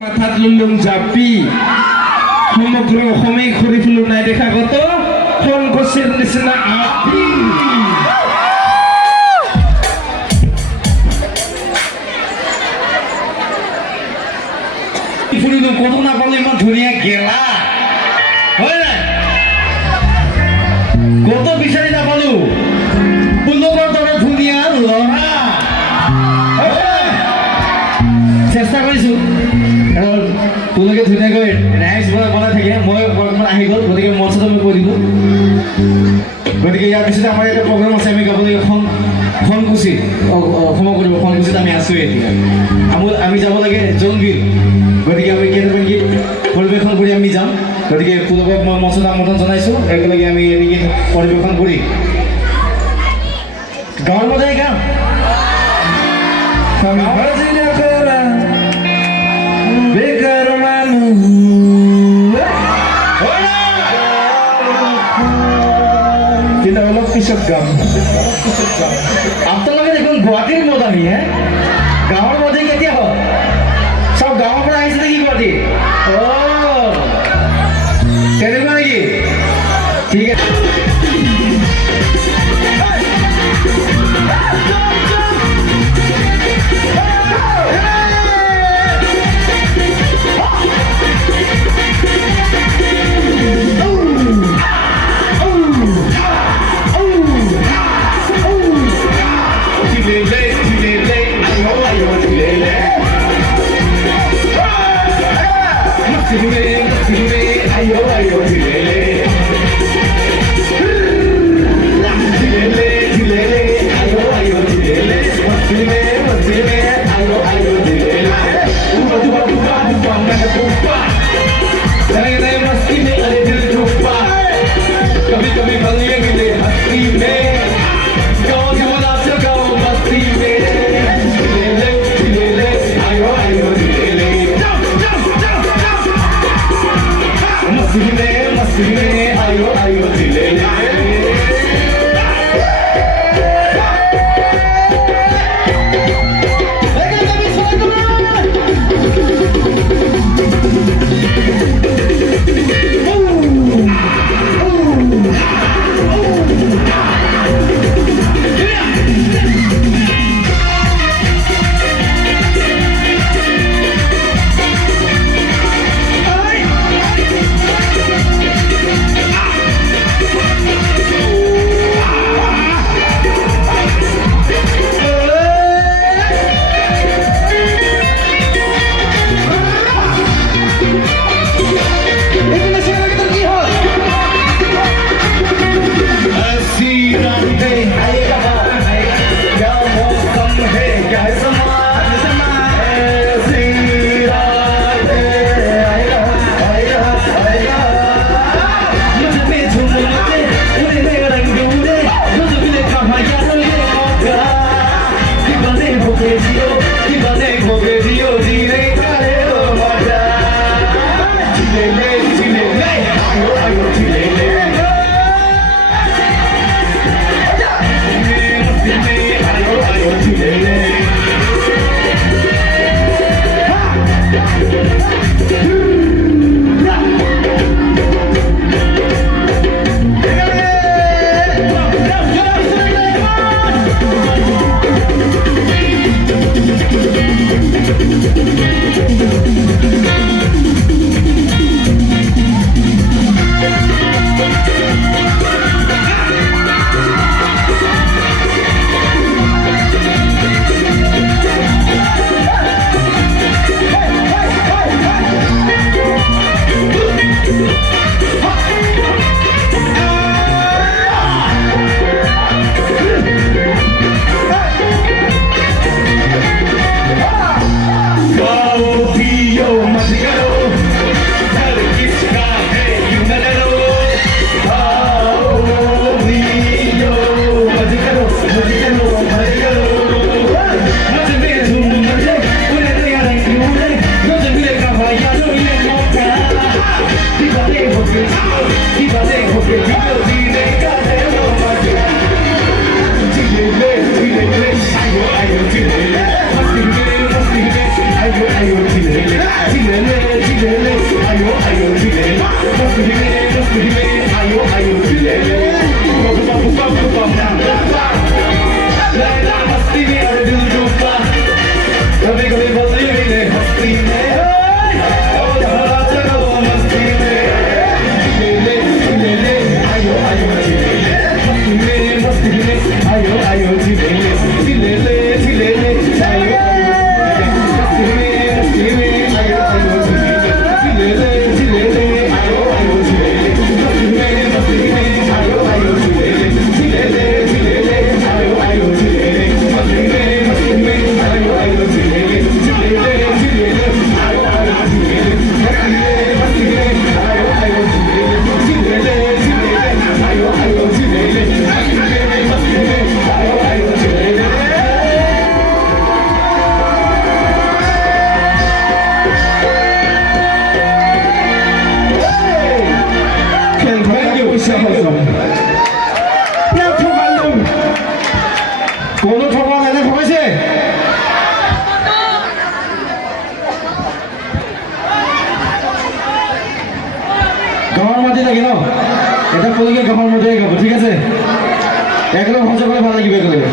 মাথাত লুলুং জাপি সমগ্র অসমে ঘূৰি ফুলো নাই দেখা গত সংকোচের নিচিনা আপি ফুৰিলো কত নাপালো ইমান ধুনীয়া গেলা হয় নাই কত বিচাৰি নাপালো পুলকৰ দৰে ধুনীয়া লৰা চেষ্টা কৰিছো তোলোকে ধুনীয়াকৈ ৰাইজ বনাই থাকে মই বৰ্তমান আহি গ'ল গতিকে মঞ্চটো মই কৈ দিলোঁ গতিকে ইয়াৰ পিছতে আমাৰ এটা প্ৰগ্ৰাম আছে আমি গাব লাগিব খনকুচি ক্ষমা কৰিব খনকুচিত আমি আছোঁ এতিয়া আমি যাব লাগে জোনবিল গতিকে আমি কেনেকুৱা গীত পৰিৱেশন কৰি আমি যাম গতিকে পুলকক মই মঞ্চত আমন্ত্ৰণ জনাইছোঁ একেলগে আমি এই গীত পৰিৱেশন কৰি গাঁৱৰ মতেই গাম বেকার মানুষ কিন্তু অলপ পিছত গাম আপোনালোকে দেখোন গুৱাহাটীৰ মত আহি হে গাঁৱৰ মতে কেতিয়া হ'ল চব গাঁৱৰ পৰা আহিছে নেকি গুৱাহাটী তেনেকুৱা নেকি ঠিক আছে ayo ayo dilele dilele ayo ayo dilele dilele ayo ayo dilele uba uba uba uba uba nai nai masti mein ale dil rupa kabhi kabhi baliye gile hasti mein gaon se bada se gaon masti mein dilele ayo ayo dilele मस्ती में आयो आयो दिले ঝিলেলে ঝিলেলে আয়ো আয়ো ঝিলেলে মস্তি ঝিলে আয়ো আয়ো ঝিলেলে বাবু বাবু বাবু বাবু লাইলা মস্তি में और दिल डूबा कभी कभी बदली में मस्ती में और भरा चलो मस्ती में ঝিলেলে ঝিলেলে আয়ো আয়ো ঝিলেলে मस्ती में आयो आयो ঝিলেলে ঝিলেলে ঝিলেলে आयो मस्ती में आयो आयो ঝিলেলে ঝিলেলে आयो आयो ঝিলেলে मस्ती में आयो आयो ঝিলেলে ঝিলেলে ঝিলেলে आयो आयो ঝিলেলে मस्ती में आयो आयो ঝিলেলে ঝিলেলে ঝিলেলে आयो आयो ঝিলেले मस्ती में आयो आयो ঝিলেলে ঝিলেলে ঝিলেলে आयो आयो ঝিলেলে मस्ती में आयो आयो ঝিলেলে কোনো ঠকা নাই ঠকাইছে গাঁৱৰ মাটি লাগে ন এটা পলিকে গাঁৱৰ মাটিয়ে গাব ঠিক আছে একদম সঁচা কৰি ভাল লাগিব একেলগে